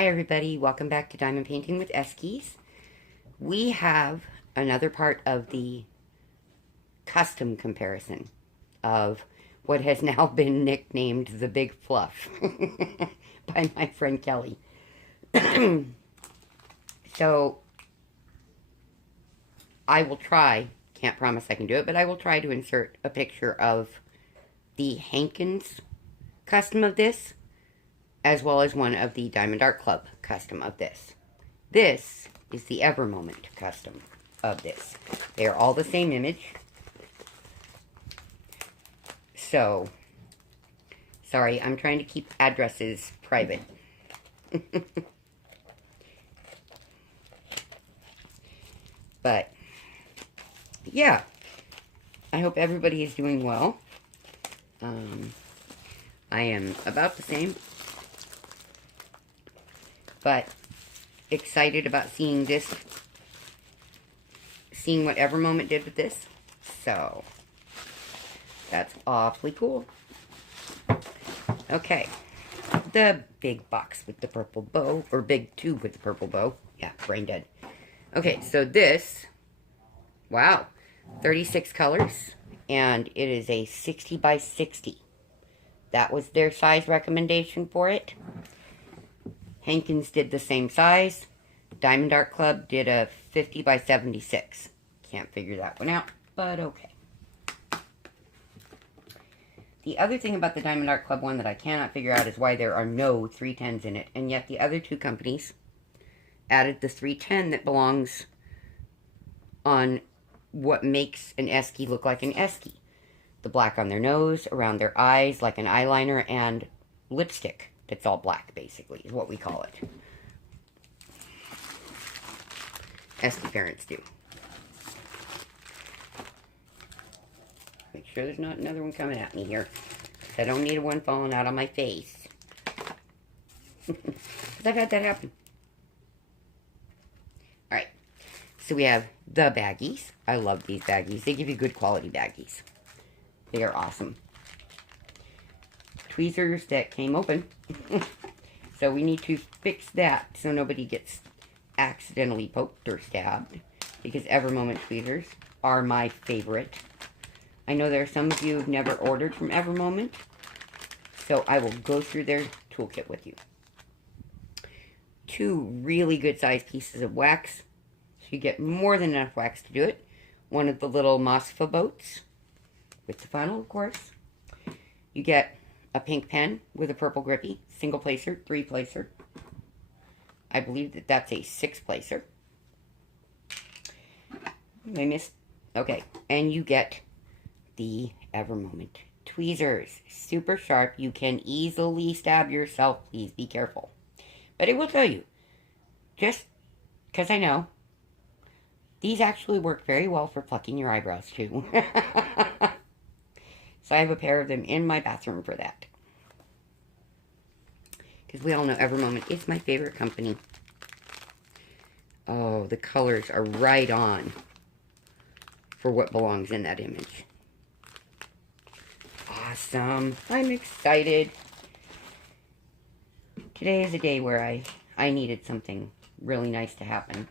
Hi everybody, welcome back to Diamond Painting with Eskies. We have another part of the custom comparison of what has now been nicknamed the Big Fluff by my friend Kelly. So, I will try, can't promise I can do it, but I will try to insert a picture of the Hankins custom of this, as well as one of the Diamond Art Club custom of this. This is the Ever Moment custom of this. They are all the same image. So, sorry, I'm trying to keep addresses private. But, yeah, I hope everybody is doing well. I am about the same, but excited about seeing this, seeing what Ever Moment did with this. So, that's awfully cool. Okay, the big box with the purple bow, or big tube with the purple bow. Yeah, brain dead. Okay, so this, wow, 36 colors, and it is a 60 by 60. That was their size recommendation for it. Hankins did the same size. Diamond Art Club did a 50 by 76. Can't figure that one out, but okay. The other thing about the Diamond Art Club one that I cannot figure out is why there are no 310s in it, and yet the other two companies added the 310 that belongs on what makes an Esky look like an Esky. The black on their nose, around their eyes, like an eyeliner, and lipstick that's all black, basically, is what we call it. Esky parents do. Make sure there's not another one coming at me here. I don't need one falling out on my face. Because I've had that happen. Alright. So we have the baggies. I love these baggies. They give you good quality baggies. They are awesome. Tweezers that came open. So we need to fix that so nobody gets accidentally poked or stabbed. Because Ever Moment tweezers are my favorite. I know there are some of you who've never ordered from Ever Moment. So I will go through their toolkit with you. Two really good sized pieces of wax. So you get more than enough wax to do it. One of the little Mosfa boats. With the funnel, of course. You get a pink pen with a purple grippy. Single placer, 3-placer. I believe that that's a 6-placer. I missed. Okay. And you get the Ever Moment tweezers. Super sharp. You can easily stab yourself. Please be careful. But I will tell you, just because I know, these actually work very well for plucking your eyebrows too. So I have a pair of them in my bathroom for that. Because we all know Ever Moment is my favorite company. Oh, the colors are right on for what belongs in that image. Awesome. I'm excited. Today is a day where I needed something really nice to happen.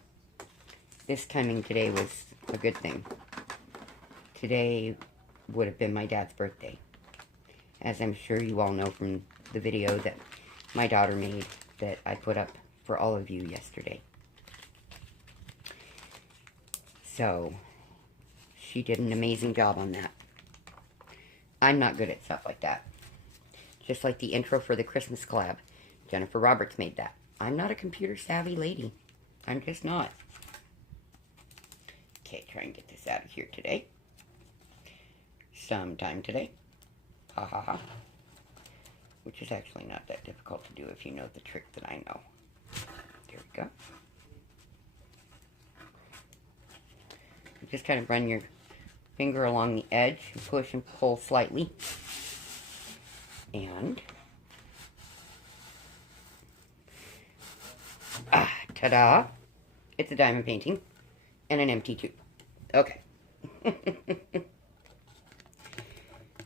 This timing today was a good thing. Today would have been my dad's birthday. As I'm sure you all know from the video that my daughter made that I put up for all of you yesterday. So, she did an amazing job on that. I'm not good at stuff like that. Just like the intro for the Christmas collab. Jennifer Roberts made that. I'm not a computer savvy lady. I'm just not. Okay, try and get this out of here today. Sometime today. Ha ha ha. Which is actually not that difficult to do if you know the trick that I know. There we go. You just kind of run your finger along the edge and push and pull slightly. And ta-da! It's a diamond painting and an empty tube. Okay.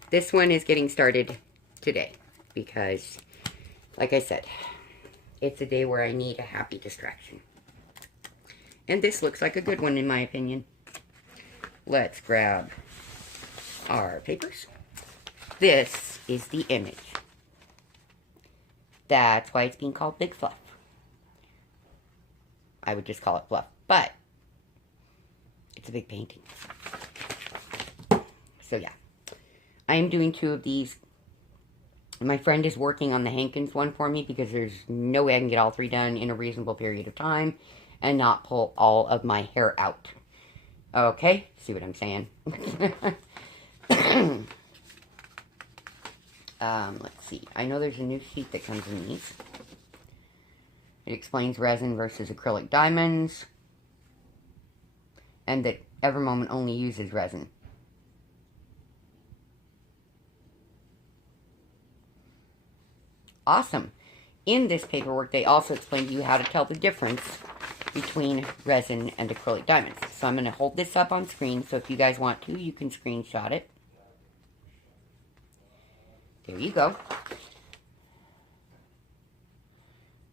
This one is getting started today because, like I said, It's a day where I need a happy distraction. And this looks like a good one in my opinion. Let's grab our papers. This is the image. That's why it's being called Big Fluff. I would just call it Fluff, but it's a big painting. So yeah, I am doing 2 of these. My friend is working on the Hankins one for me because there's no way I can get all 3 done in a reasonable period of time and not pull all of my hair out. Okay, see what I'm saying? Let's see. I know there's a new sheet that comes in these. It explains resin versus acrylic diamonds. And that Evermoment only uses resin. Awesome. In this paperwork, they also explain to you how to tell the difference between resin and acrylic diamonds. So I'm going to hold this up on screen, so if you guys want to, you can screenshot it. There you go.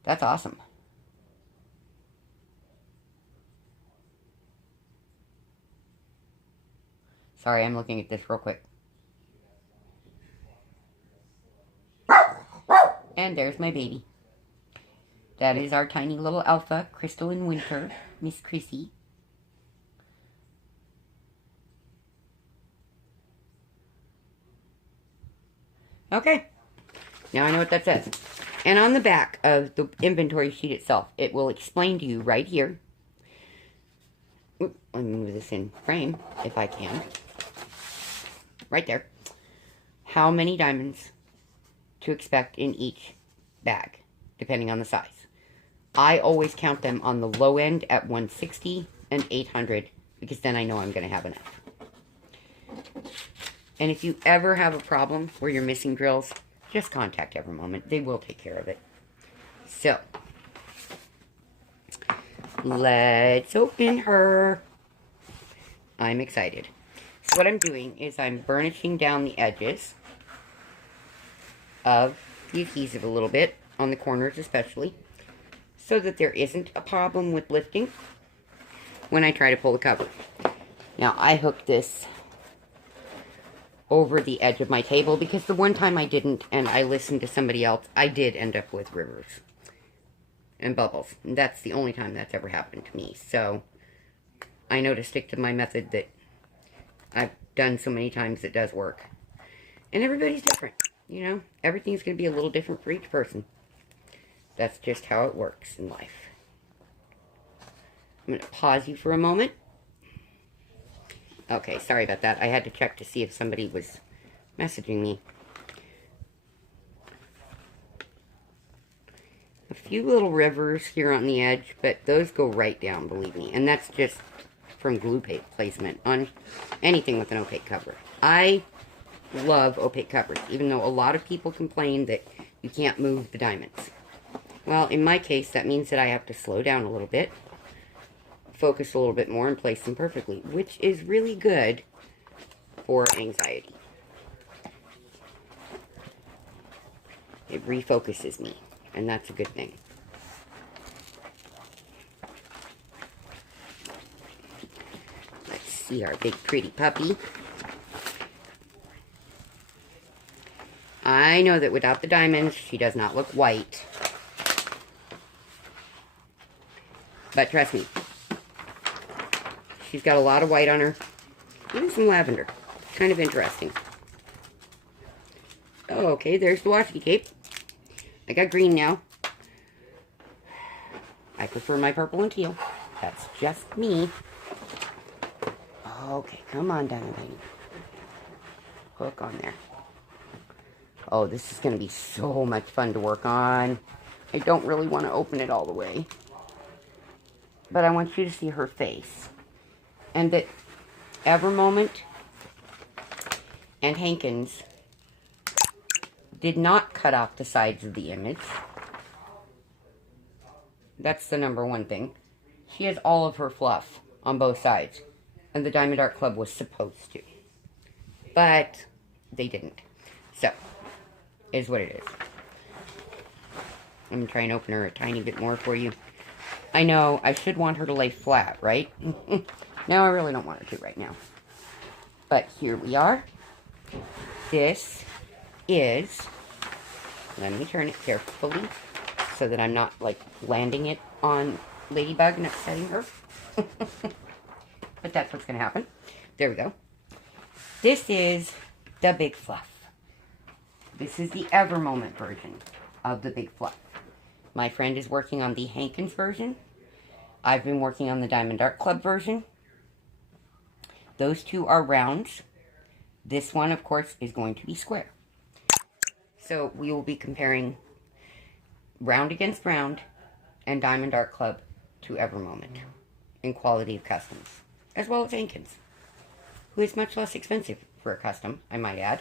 That's awesome. Sorry, I'm looking at this real quick. And there's my baby. That is our tiny little alpha, Crystal in Winter, Miss Chrissy. Okay, now I know what that says. And on the back of the inventory sheet itself, it will explain to you right here. Let me move this in frame, if I can. Right there. How many diamonds to expect in each bag, depending on the size. I always count them on the low end at 160 and 800, because then I know I'm going to have enough. And if you ever have a problem where you're missing drills, just contact Evermoment. They will take care of it. So, let's open her. I'm excited. So what I'm doing is I'm burnishing down the edges of the adhesive a little bit, on the corners especially, so that there isn't a problem with lifting when I try to pull the cover. Now, I hooked this over the edge of my table because the one time I didn't and I listened to somebody else, I did end up with rivers and bubbles. And that's the only time that's ever happened to me. So I know to stick to my method that I've done so many times that does work. And everybody's different, you know. Everything's going to be a little different for each person. That's just how it works in life. I'm going to pause you for a moment. Okay, sorry about that. I had to check to see if somebody was messaging me. A few little rivers here on the edge, but those go right down, believe me. And that's just from glue placement on anything with an opaque cover. I love opaque covers, even though a lot of people complain that you can't move the diamonds. Well, in my case, that means that I have to slow down a little bit, focus a little bit more, and place them perfectly, which is really good for anxiety. It refocuses me, and that's a good thing. Let's see our big pretty puppy. I know that without the diamonds, she does not look white. But trust me, she's got a lot of white on her. Even some lavender. Kind of interesting. Oh, okay, there's the washi cape. I got green now. I prefer my purple and teal. That's just me. Okay, come on, Diamond Lady. Hook on there. Oh, this is going to be so much fun to work on. I don't really want to open it all the way. But I want you to see her face. And that Evermoment and Hankins did not cut off the sides of the image. That's the number one thing. She has all of her fluff on both sides. And the Diamond Art Club was supposed to. But they didn't. So, is what it is. I'm going to try and open her a tiny bit more for you. I know, I should want her to lay flat, right? No, I really don't want her to right now. But here we are. This is, let me turn it carefully so that I'm not, like, landing it on Ladybug and upsetting her. But that's what's going to happen. There we go. This is the Big Fluff. This is the Ever Moment version of the Big Fluff. My friend is working on the Hankins version. I've been working on the Diamond Art Club version. Those two are rounds. This one, of course, is going to be square. So we will be comparing round against round and Diamond Art Club to Ever Moment in quality of customs, as well as Hankins, who is much less expensive for a custom, I might add.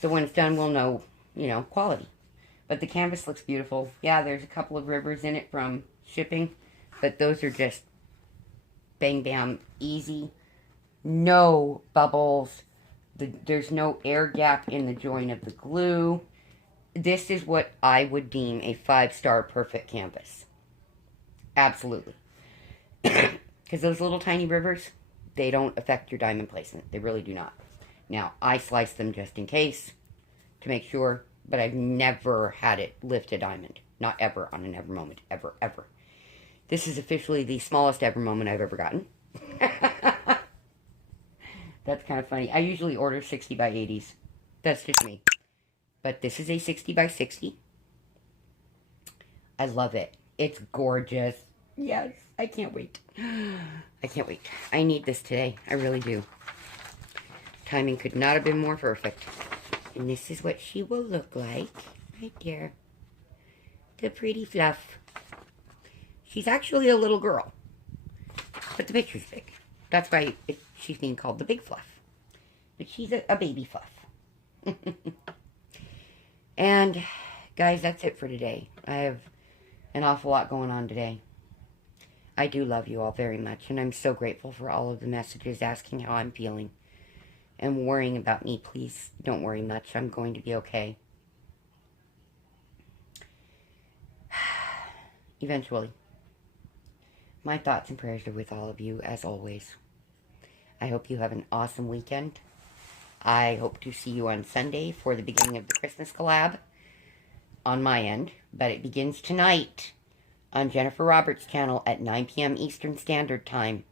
So when it's done, we'll know, you know, quality. But the canvas looks beautiful. Yeah, there's a couple of rivers in it from shipping, but those are just bang, bam, easy. No bubbles. There's no air gap in the joint of the glue. This is what I would deem a 5-star perfect canvas. Absolutely. Because those little tiny rivers, they don't affect your diamond placement. They really do not. Now, I slice them just in case to make sure, but I've never had it lift a diamond. Not ever on an Ever Moment. Ever, ever. This is officially the smallest Ever Moment I've ever gotten. That's kind of funny. I usually order 60 by 80s. That's just me. But this is a 60 by 60. I love it. It's gorgeous. Yes, I can't wait. I can't wait. I need this today. I really do. Timing could not have been more perfect. And this is what she will look like. Right there. The pretty Fluff. She's actually a little girl. But the picture's big. That's why she's being called the Big Fluff. But she's a baby Fluff. And, guys, that's it for today. I have an awful lot going on today. I do love you all very much. And I'm so grateful for all of the messages asking how I'm feeling. And worrying about me. Please don't worry much. I'm going to be okay. Eventually. My thoughts and prayers are with all of you, as always. I hope you have an awesome weekend. I hope to see you on Sunday for the beginning of the Christmas collab on my end. But it begins tonight on Jennifer Roberts' channel at 9 p.m. Eastern Standard Time.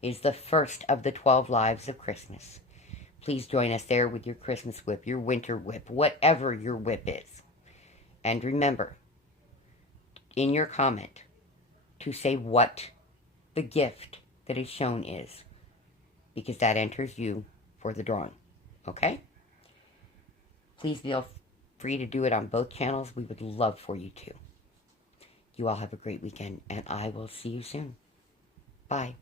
Is the first of the 12 lives of Christmas. Please join us there with your Christmas whip, your winter whip, whatever your whip is. And remember, in your comment, to say what the gift that is shown is. Because that enters you for the drawing. Okay? Please feel free to do it on both channels. We would love for you to. You all have a great weekend, and I will see you soon. Bye.